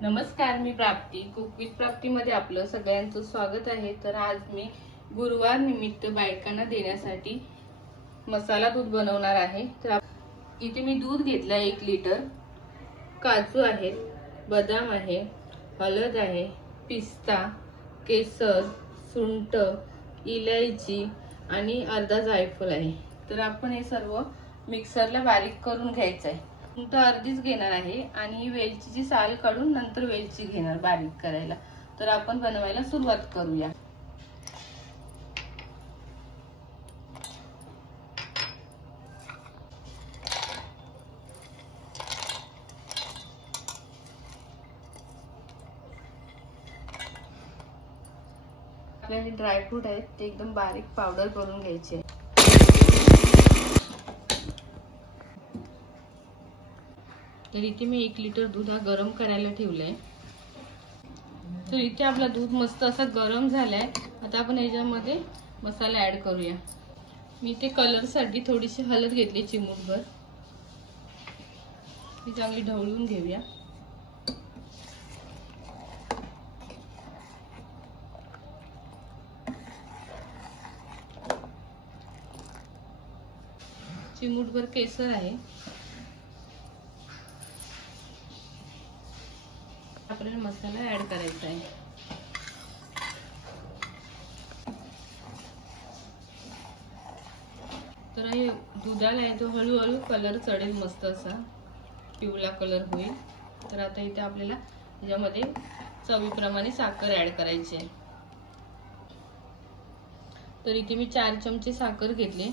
नमस्कार, मी प्राप्ती cook with प्राप्तीमध्ये आपलं सगळ्यांचं स्वागत आहे। तर आज मी गुरुवार निमित्त बायकांना देण्यासाठी मसाला दूध बनवणार आहे। तर इथे मी दूध घेतला 1 लिटर, काजू आहेत, बदाम आहे, हळद आहे, पिस्ता, केसर, सुंठ, इलायची आणि अर्धा जायफळ आहे। तर आपण हे सर्व मिक्सरला बारीक करून घ्यायचं आहे। सुंठ अर्धीच घेणार आहे आणि वेलचीची साल काढून नंतर वेलची घेणार बारीक करायला। तर आपण बनवायला सुरुवात करूया। आपल्याला ड्रायफ्रूट आहेत ते एकदम बारीक पावडर करून घ्यायचे। तर इथे मी 1 लिटर दूध गरम करायला ठेवलंय। तर इथे आपला दूध मस्त असा गरम झालाय। आता आपण याच्यामध्ये मसाला ऍड करूया। मी इथे कलर साठी थोडीशी हळद घेतली, चिमूटभर। ती चांगली ढवळून घेऊया। चिमूटभर केसर आहे। आपल्याला मसाला ऍड करायचा आहे। तर हे दुधाला आहे तो हळूहळू कलर चढेल, मस्त असा पिवळा कलर होईल। तर आता इथे आपल्याला यामध्ये चवीप्रमाणे साखर ऍड करायची आहे। तर इथे मी 4 चमचे साखर घेतली।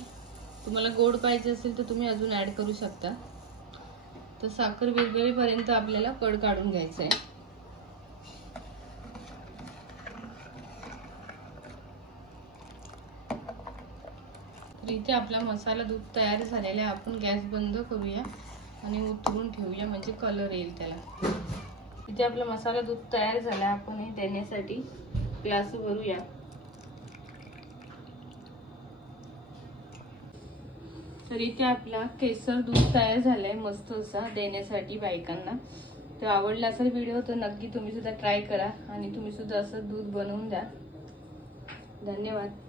तुम्हाला गोड पाहिजे असेल तर तुम्ही अजून ऍड करू शकता। तर साखर विरघळेपर्यंत आपल्याला कड काढून घ्यायचं आहे। इथे आपला मसाला दूध तयार झालेला आहे। आपण गॅस बंद करूया आणि उतरून ठेवूया, म्हणजे कलर येईल त्याला। इथे आपला मसाला दूध तयार झाला। आपण हे देण्यासाठी ग्लास भरूया। तर इथे आपला केसर दूध तयार झालाय, मस्त असा देण्यासाठी बायकांना। तर आवडला असेल व्हिडिओ तर नक्की तुम्ही सुद्धा ट्राय करा आणि तुम्ही सुद्धा असं दूध बनवून द्या। धन्यवाद।